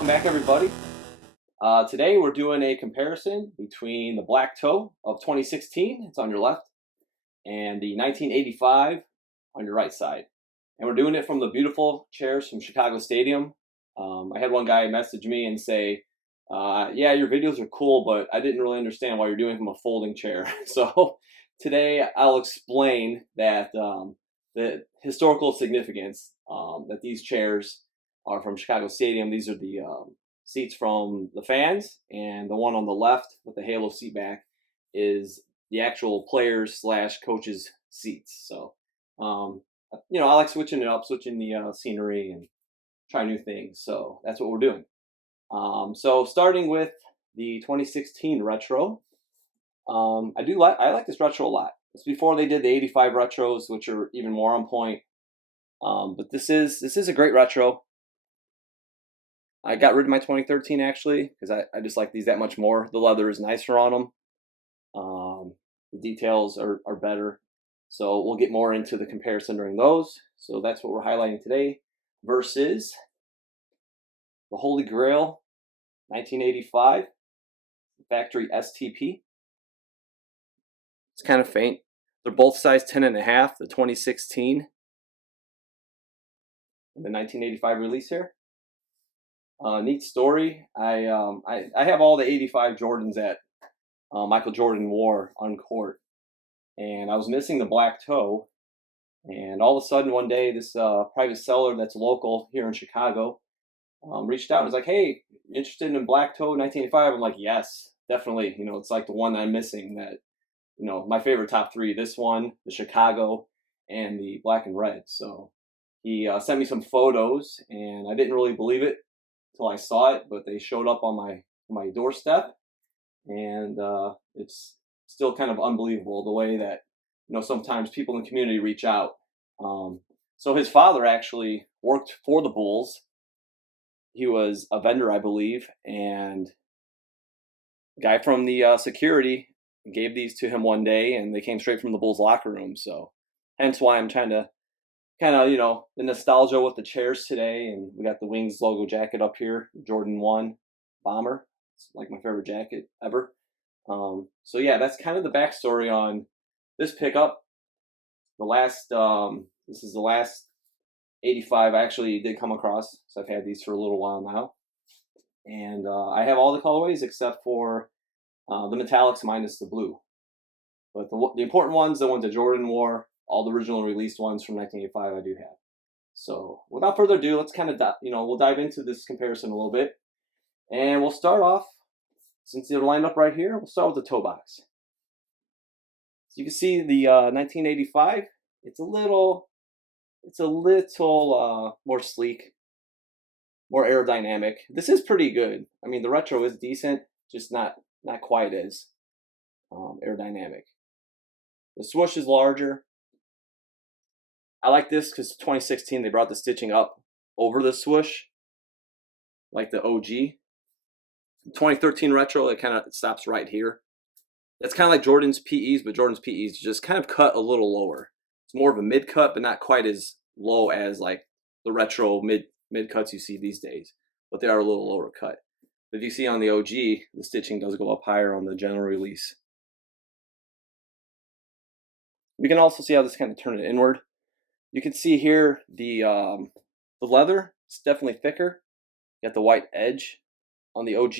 welcome back everybody. Today we're doing a comparison between the black toe of 2016, it's on your left, and the 1985 on your right side. And we're doing it from the beautiful chairs from Chicago Stadium. I had one guy message me and say, yeah, your videos are cool, but I didn't really understand why you're doing it from a folding chair. So today I'll explain that the historical significance that these chairs are from Chicago Stadium. These are the seats from the fans, and the one on the left with the halo seat back is the actual players slash coaches seats. So I like switching it up, switching the scenery and try new things. So that's what we're doing. So starting with the 2016 retro, I like this retro a lot. It's before they did the 85 retros, which are even more on point. But this is a great retro. I got rid of my 2013 actually because I just like these that much more. The leather is nicer on them. The details are better. So we'll get more into the comparison during those. So that's what we're highlighting today versus the Holy Grail 1985 factory STP. It's kind of faint. They're both size 10.5, the 2016 and the 1985 release here. Neat story. I have all the 85 Jordans that Michael Jordan wore on court, and I was missing the black toe. And all of a sudden, one day, this private seller that's local here in Chicago reached out and was like, "Hey, interested in black toe 1985?" I'm like, "Yes, definitely. It's like the one that I'm missing. That my favorite top three: this one, the Chicago, and the black and red." So he sent me some photos, and I didn't really believe it till I saw it, but they showed up on my doorstep, and it's still kind of unbelievable the way that sometimes people in the community reach out. So his father actually worked for the Bulls. He was a vendor, I believe, and a guy from the security gave these to him one day, and they came straight from the Bulls locker room. So hence why I'm trying to kind of, the nostalgia with the chairs today. And we got the Wings logo jacket up here, Jordan 1 bomber. It's like my favorite jacket ever. So yeah, that's kind of the backstory on this pickup. This is the last 85 I actually did come across. So I've had these for a little while now. And I have all the colorways except for the metallics minus the blue. But the important ones, the ones that Jordan wore, all the original released ones from 1985 I do have. So without further ado, let's kind of, we'll dive into this comparison a little bit. And we'll start off, since they're lined up right here, we'll start with the toe box. So you can see the 1985, it's a little more sleek, more aerodynamic. This is pretty good. I mean, the retro is decent, just not quite as aerodynamic. The swoosh is larger. I like this because 2016 they brought the stitching up over the swoosh, like the OG. 2013 retro, it kind of stops right here. That's kind of like Jordan's PEs, but Jordan's PEs just kind of cut a little lower. It's more of a mid cut, but not quite as low as like the retro mid cuts you see these days. But they are a little lower cut. But if you see on the OG, the stitching does go up higher on the general release. We can also see how this kind of turned it inward. You can see here the leather is definitely thicker. You got the white edge on the OG.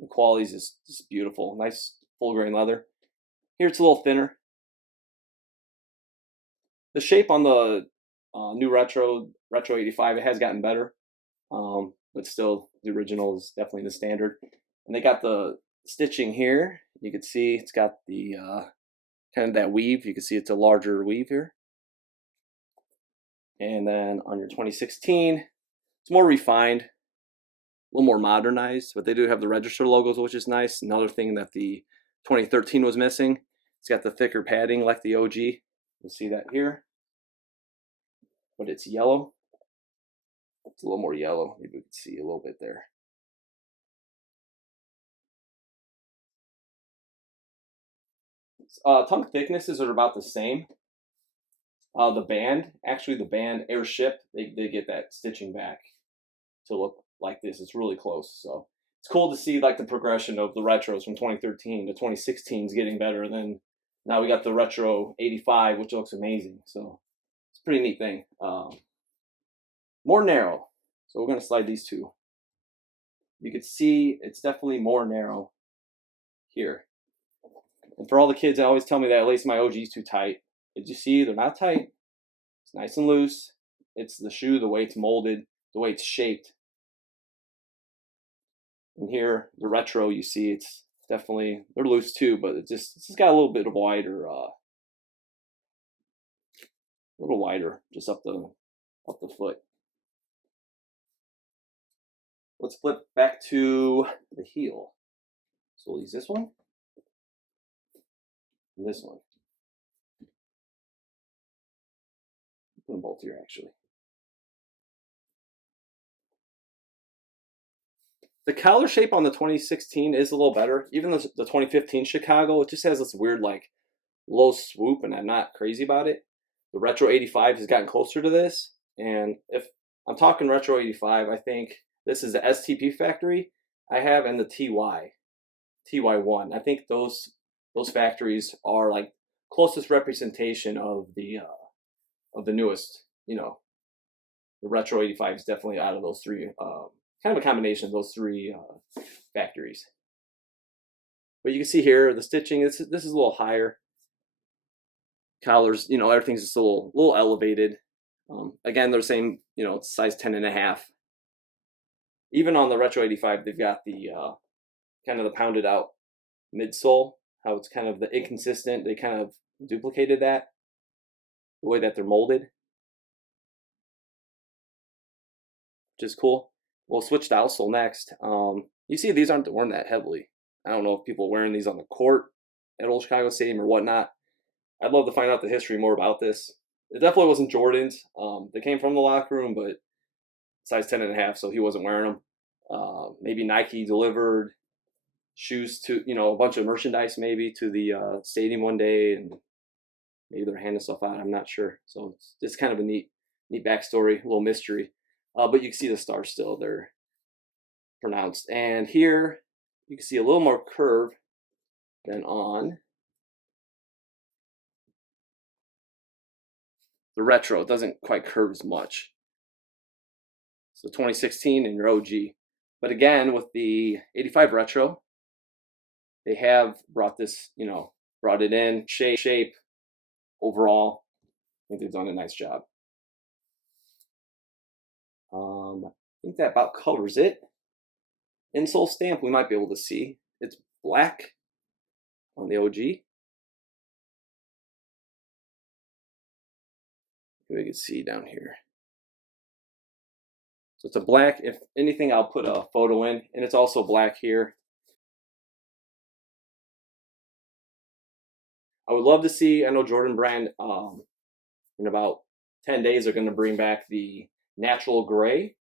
The quality is just beautiful. Nice full grain leather. Here it's a little thinner. The shape on the new retro 85, it has gotten better. But still, the original is definitely the standard. And they got the stitching here. You can see it's got the kind of that weave. You can see it's a larger weave here. And then on your 2016, it's more refined, a little more modernized, but they do have the register logos, which is nice. Another thing that the 2013 was missing, it's got the thicker padding like the OG. You'll see that here. But it's yellow. It's a little more yellow. Maybe we can see a little bit there. Tongue thicknesses are about the same. The band Airship, they get that stitching back to look like this. It's really close. So it's cool to see like the progression of the retros from 2013 to 2016 is getting better. And then now we got the retro 85, which looks amazing. So it's a pretty neat thing. More narrow. So we're going to slide these two. You can see it's definitely more narrow here. And for all the kids that always tell me that I lace my OGs too tight, as you see, they're not tight. It's nice and loose. It's the shoe, the way it's molded, the way it's shaped. And here, the retro, you see, it's definitely, they're loose too, but it's just got a little bit of wider, just up the foot. Let's flip back to the heel. So we'll use this one and this one. Put them both here, actually. The collar shape on the 2016 is a little better. Even the 2015 Chicago, it just has this weird like low swoop, and I'm not crazy about it. The Retro 85 has gotten closer to this, and if I'm talking Retro 85, I think this is the STP factory I have and the TY1. I think those factories are like closest representation of the newest. You know, the Retro 85 is definitely out of those three. Kind of a combination of those three factories. But you can see here the stitching. This is a little higher. Collars, everything's just a little elevated. Again, they're saying it's size 10.5. Even on the Retro 85, they've got the kind of the pounded out midsole. How it's kind of the inconsistent. They kind of duplicated that, the way that they're molded, which is cool. We'll switch to outsole next. You see these aren't worn that heavily. I don't know if people are wearing these on the court at Old Chicago Stadium or whatnot. I'd love to find out the history more about this. It definitely wasn't Jordan's. They came from the locker room, but size 10.5, so he wasn't wearing them. Maybe Nike delivered shoes to, a bunch of merchandise maybe to the stadium one day, and maybe they're handing stuff out. I'm not sure. So it's kind of a neat backstory, a little mystery. But you can see the stars still, they're pronounced. And here you can see a little more curve than on the retro. It doesn't quite curve as much. So 2016 and your OG. But again, with the 85 retro, they have brought this, brought it in, shape, overall. I think they've done a nice job. I think that about covers it. Insole stamp we might be able to see. It's black on the OG. We can see down here. So it's a black. If anything, I'll put a photo in, and it's also black here. I would love to see, I know Jordan Brand, in about 10 days, they're going to bring back the natural gray.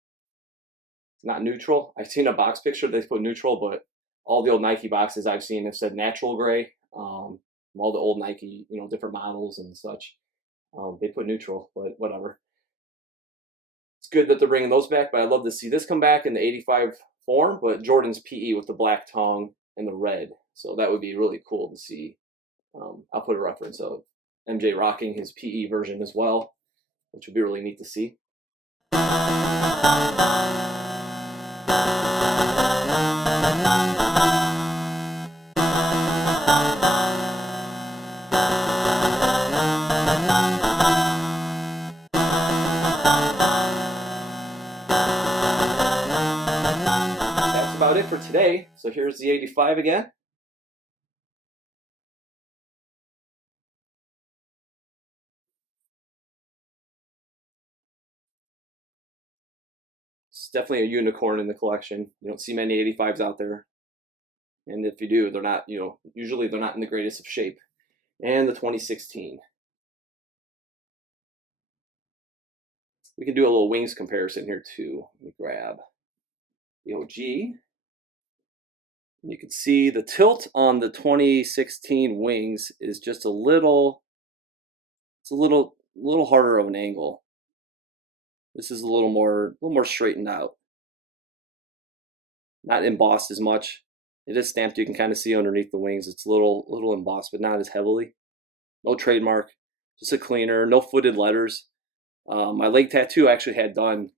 It's not neutral. I've seen a box picture, they put neutral, but all the old Nike boxes I've seen have said natural gray. All the old Nike, different models and such. They put neutral, but whatever. It's good that they're bringing those back, but I'd love to see this come back in the 85 form, but Jordan's PE with the black tongue and the red. So that would be really cool to see. I'll put a reference of MJ rocking his PE version as well, which would be really neat to see. That's about it for today. So here's the 85 again. It's definitely a unicorn in the collection. You don't see many 85s out there. And if you do, they're not, usually they're not in the greatest of shape. And the 2016. We can do a little wings comparison here too. Let me grab the OG. You can see the tilt on the 2016 wings is just a little harder of an angle. This is a little more straightened out. not embossed as much. It is stamped. You can kind of see underneath the wings. It's a little embossed, but not as heavily. No trademark, just a cleaner. No footed letters. My leg tattoo I actually had done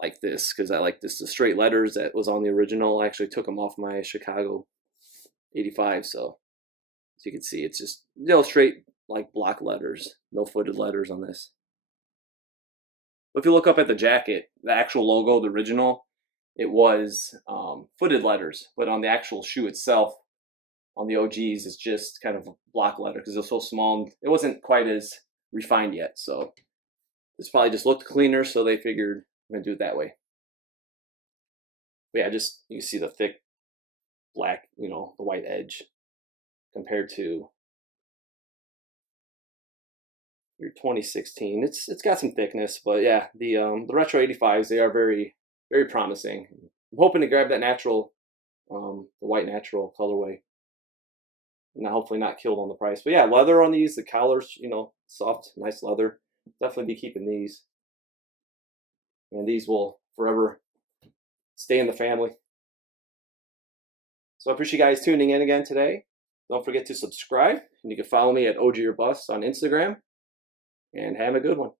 like this because I like this. The straight letters that was on the original. I actually took them off my Chicago 85. So as you can see, it's just straight like block letters. No footed letters on this. If you look up at the jacket, the actual logo, the original, it was footed letters, but on the actual shoe itself, on the OGs, it's just kind of block letter because it's so small. It wasn't quite as refined yet, so this probably just looked cleaner, so they figured we're gonna do it that way. But yeah, just you can see the thick black, the white edge compared to your 2016. It's got some thickness, but yeah, the retro 85s, they are very promising. I'm hoping to grab that natural, the white natural colorway. And hopefully not killed on the price. But yeah, leather on these, the collars, soft, nice leather. Definitely be keeping these. And these will forever stay in the family. So I appreciate you guys tuning in again today. Don't forget to subscribe. And you can follow me at OG or Bust on Instagram. And have a good one.